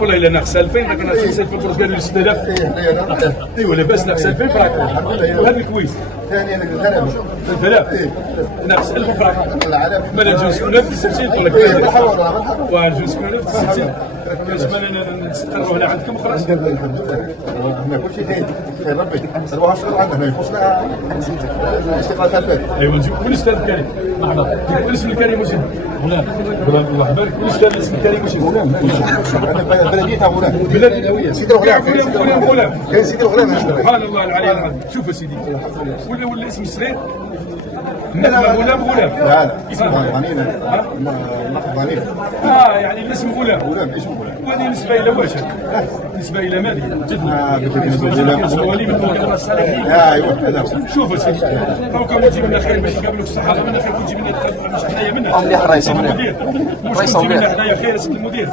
والله الا ناقص 2000 راك ناقص 2000 قالوا لي 6000. ايوا لاباس ناقص 2000 فراك وهذا الكويس ثاني انا 3000 ناقص 1000 فراك. مالا نجيو نسكنوا في السبسين ولا ونجيو نسكنوا في السبسين كاش نستقروا هنا عندكم وخلاص. الحمد لله هنا كل شيء خير ربي نروح الشغل عندنا يخصنا استقرار البيت. ايوا نجيو كل استاذ كريم معنا كل اسم الكريم واش غلام الله يبارك كل استاذ اسم الكريم واش غلام بلديه تاع غلام بلديه سيدي الغلام غلام كاين سيدي الغلام سبحان الله العلي العظيم. شوف يا سيدي ولا اسم صغير غلام لا اسم غنينا غنينا يعني الاسم غلام اسم غلام وهذه نسبه الى واش؟ نسبه الى ماذا؟ جدنا ولي من الدوله الصالحيه. ايوا هذا شوف يا سيدي هاو كان يجي منا خير باش يقابلوك الصحافه منا خير كون تجي منا مش حنايا منا مليح الرئيس المدير مش تجي منا حنايا خير اسم المدير.